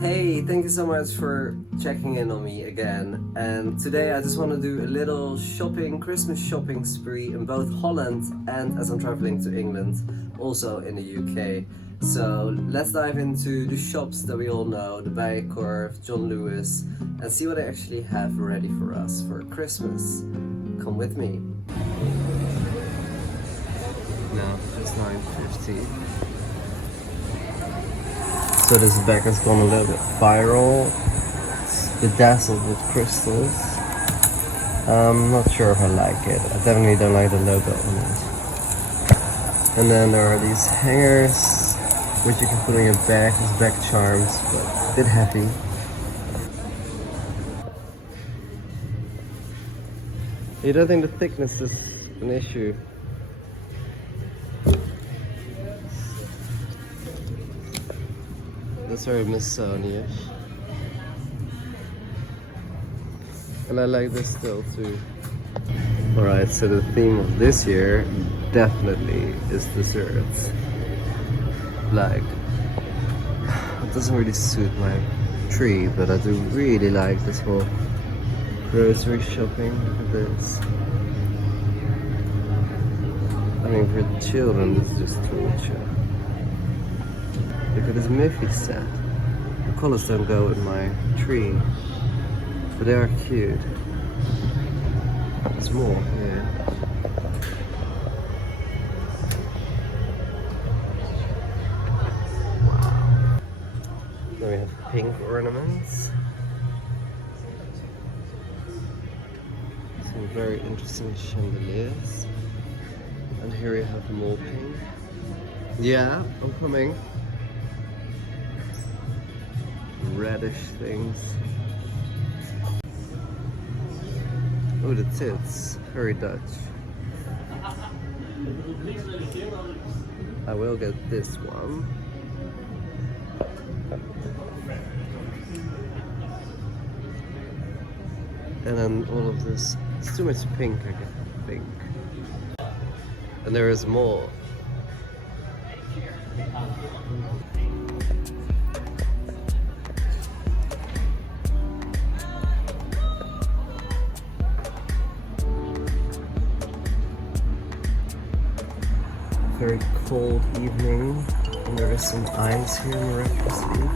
Hey, thank you so much for checking in on me again. And today I just want to do a little Christmas shopping spree in both Holland and as I'm traveling to England, also in the UK. So let's dive into the shops that we all know, the Bijenkorf, John Lewis, and see what they actually have ready for us for Christmas. Come with me. Now it's 9:50. So this bag has gone a little bit viral. It's bedazzled with crystals. I'm not sure if I like it. I definitely don't like the logo on it. And then there are these hangers, which you can put on your bag as back charms, but a bit heavy. You don't think the thickness is an issue? That's very Missoni-ish. And I like this still too. Alright, so the theme of this year definitely is desserts. Like, it doesn't really suit my tree, but I do really like this whole grocery shopping. Look at this. I mean, for children, this is just torture. Look at this Miffy set. The colors don't go with my tree, but they are cute. There's more here. Then we have pink ornaments. Some very interesting chandeliers. And here we have more pink. Yeah, I'm coming. Reddish things. Oh, the tits. Very Dutch. I will get this one. And then all of this. It's too much pink, I think. And there is more. Very cold evening, and there is some ice here miraculously.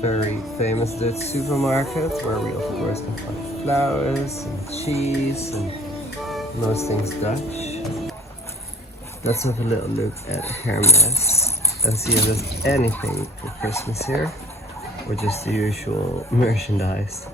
Very famous Dutch supermarket where we of course can find flowers and cheese and most things Dutch. Let's have a little look at Hermes and see if there's anything for Christmas here, or just the usual merchandise.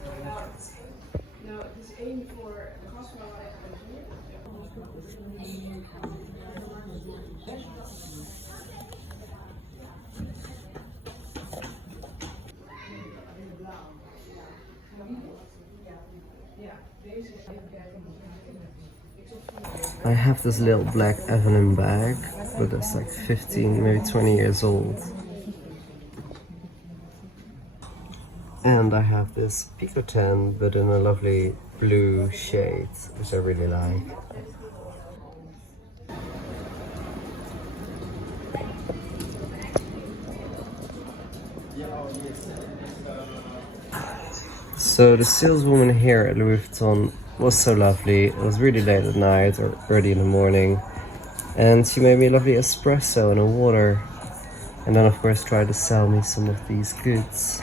I have this little black Evelyn bag, but it's like 15, maybe 20 years old. And I have this Picotin, but in a lovely blue shade, which I really like. So the saleswoman here at Louis Vuitton was so lovely. It was really late at night or early in the morning, and she made me a lovely espresso and a water, and then of course tried to sell me some of these goods.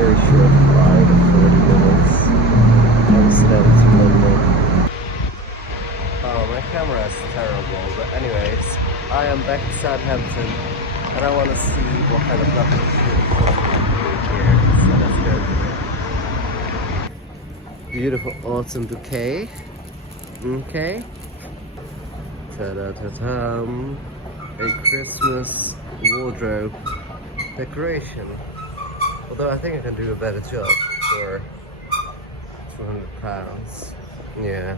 very short. I am back to Southampton and I want to see what kind of lovely shit here. So let's go. Beautiful autumn bouquet. Okay. Ta-da-ta-tam. A Christmas wardrobe decoration. Although I think I can do a better job for £200. Yeah.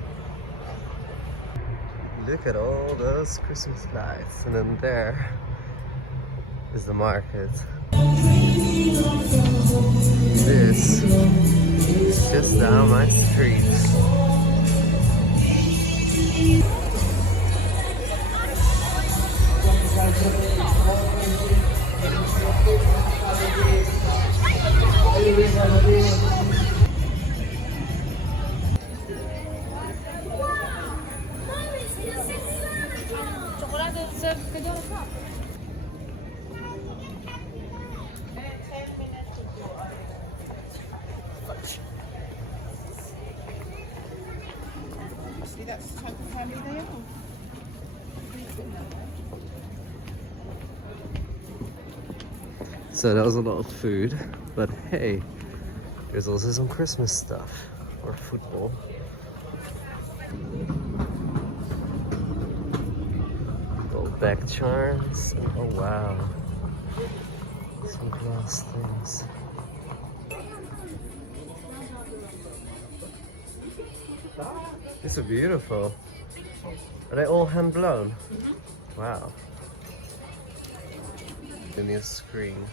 Look at all those Christmas lights. And then there is the market. This is just down my street. So that was a lot of food, but hey, there's also some Christmas stuff, or football. Gold back charms, and oh wow, some glass things. These are beautiful. Are they all hand blown? Mm-hmm. Wow. The new screen.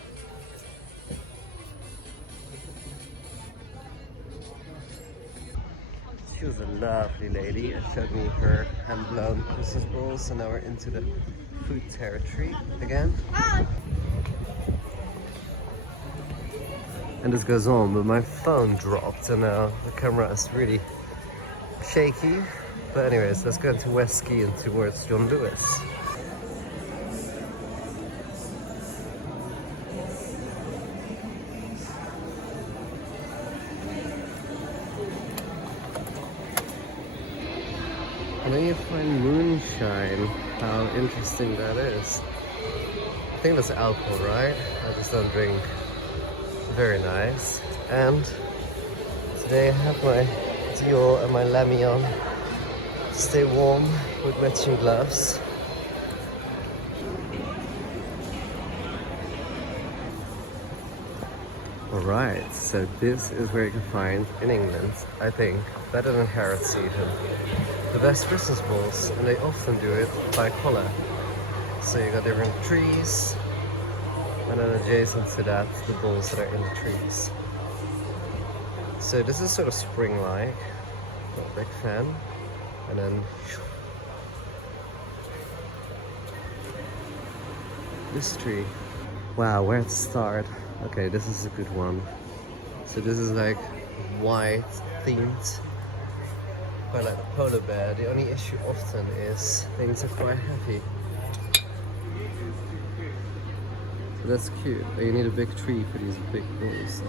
She was a lovely lady and showed me her hand-blown Christmas balls, and now we're into the food territory again. And this goes on, but my phone dropped and now the camera is really shaky. But anyways, let's go into Westquay and towards John Lewis. And then you find moonshine. How interesting that is. I think that's alcohol, right? I just don't drink. Very nice. And today I have my Dior and my Lamy on to stay warm with matching gloves. Alright, so this is where you can find, in England, I think, better than Harrods even, the best Christmas balls, and they often do it by colour. So you got different trees, and then adjacent to that, the balls that are in the trees. So this is sort of spring-like, not a big fan. And then this tree. Wow, where to start? Okay, this is a good one. So this is like white themed. Quite like a polar bear. The only issue often is things are quite heavy. So that's cute. But you need a big tree for these big balls. So.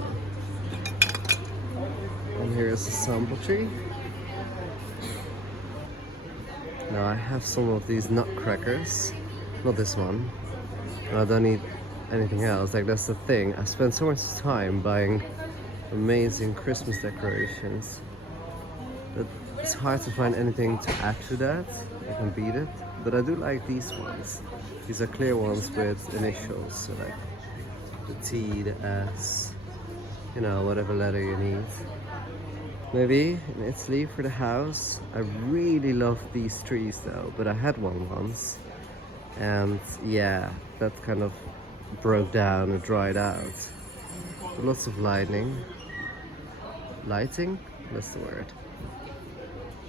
And here is a sample tree. Now I have some of these nutcrackers. Not this one. I don't need anything else. Like, that's the thing. I spend so much time buying amazing Christmas decorations that it's hard to find anything to add to that. I can beat it. But I do like these ones. These are clear ones with initials. So like the T, the S, you know, whatever letter you need. Maybe in Italy for the house. I really love these trees though, but I had one once. And yeah, that kind of broke down and dried out. But lots of lighting, that's the word.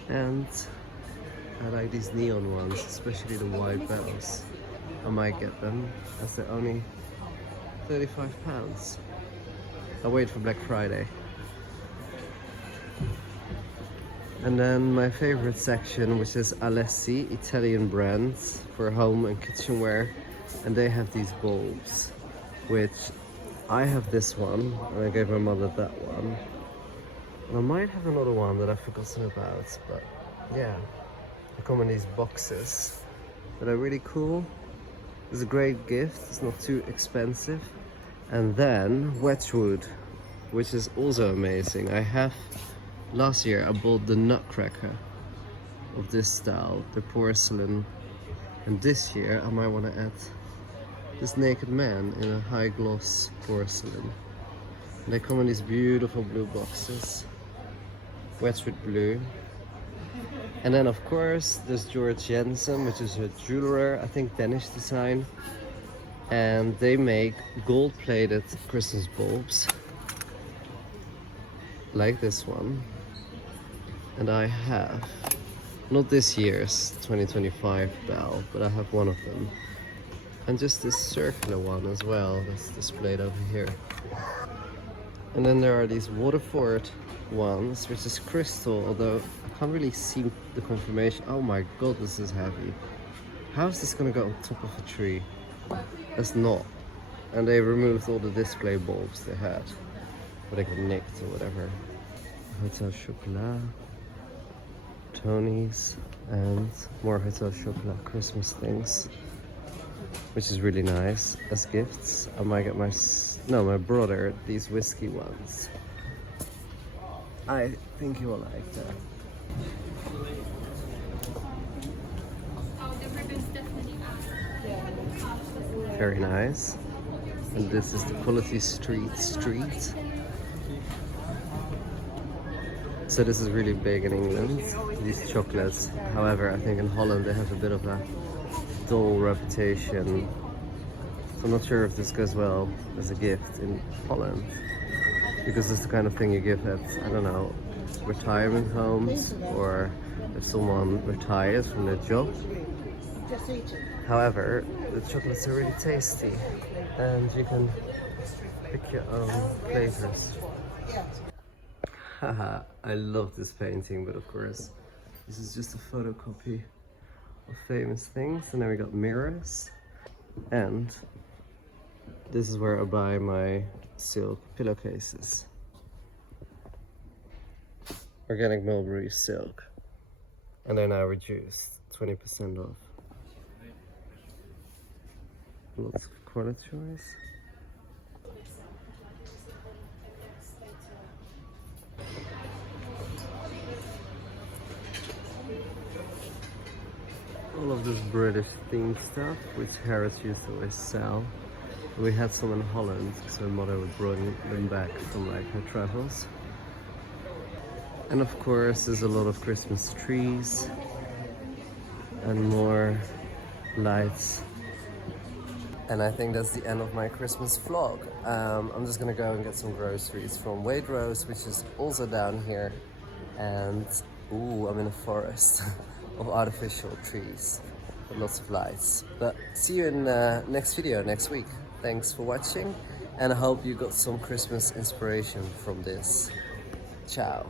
And I like these neon ones, especially the white bells. I might get them as they're only £35. I'll wait for Black Friday. And then my favorite section, which is Alessi, Italian brands for home and kitchenware. And they have these bulbs, which I have this one, and I gave my mother that one. And I might have another one that I've forgotten about, but yeah. They come in these boxes, that are really cool. It's a great gift, it's not too expensive. And then Wedgwood, which is also amazing. Last year I bought the Nutcracker of this style, the porcelain. And this year I might want to add this naked man in a high gloss porcelain. And they come in these beautiful blue boxes. Wedgwood blue. And then of course there's George Jensen, which is a jeweler, I think Danish design. And they make gold-plated Christmas bulbs. Like this one. And I have, not this year's 2025 bell, but I have one of them. And just this circular one as well, that's displayed over here. And then there are these Waterford ones, which is crystal, although I can't really see the confirmation. Oh my god, this is heavy. How is this gonna go on top of a tree? It's not. And they removed all the display bulbs they had, but they got nicked or whatever. Hotel Chocolat, Tony's, and more Hotel Chocolat Christmas things, which is really nice as gifts. I might get my brother these whiskey ones. I think he will like that. Very nice. And this is the Quality Street. So this is really big in England, these chocolates. However, I think in Holland they have a bit of a dull reputation. So I'm not sure if this goes well as a gift in Holland, because it's the kind of thing you give at, I don't know, retirement homes, or if someone retires from their job. However, the chocolates are really tasty, and you can pick your own flavors. Haha, I love this painting, but of course, this is just a photocopy of famous things. And then we got mirrors, and this is where I buy my silk pillowcases. Organic mulberry silk, and they're now reduced 20% off. Lots of color choice. All of this British themed stuff, which Harris used to always sell. We had some in Holland, so my mother would bring them back from like her travels. And of course, there's a lot of Christmas trees and more lights. And I think that's the end of my Christmas vlog. I'm just gonna go and get some groceries from Waitrose, which is also down here. And ooh, I'm in a forest of artificial trees with lots of lights. But see you in the next video next week. Thanks for watching, and I hope you got some Christmas inspiration from this. Ciao.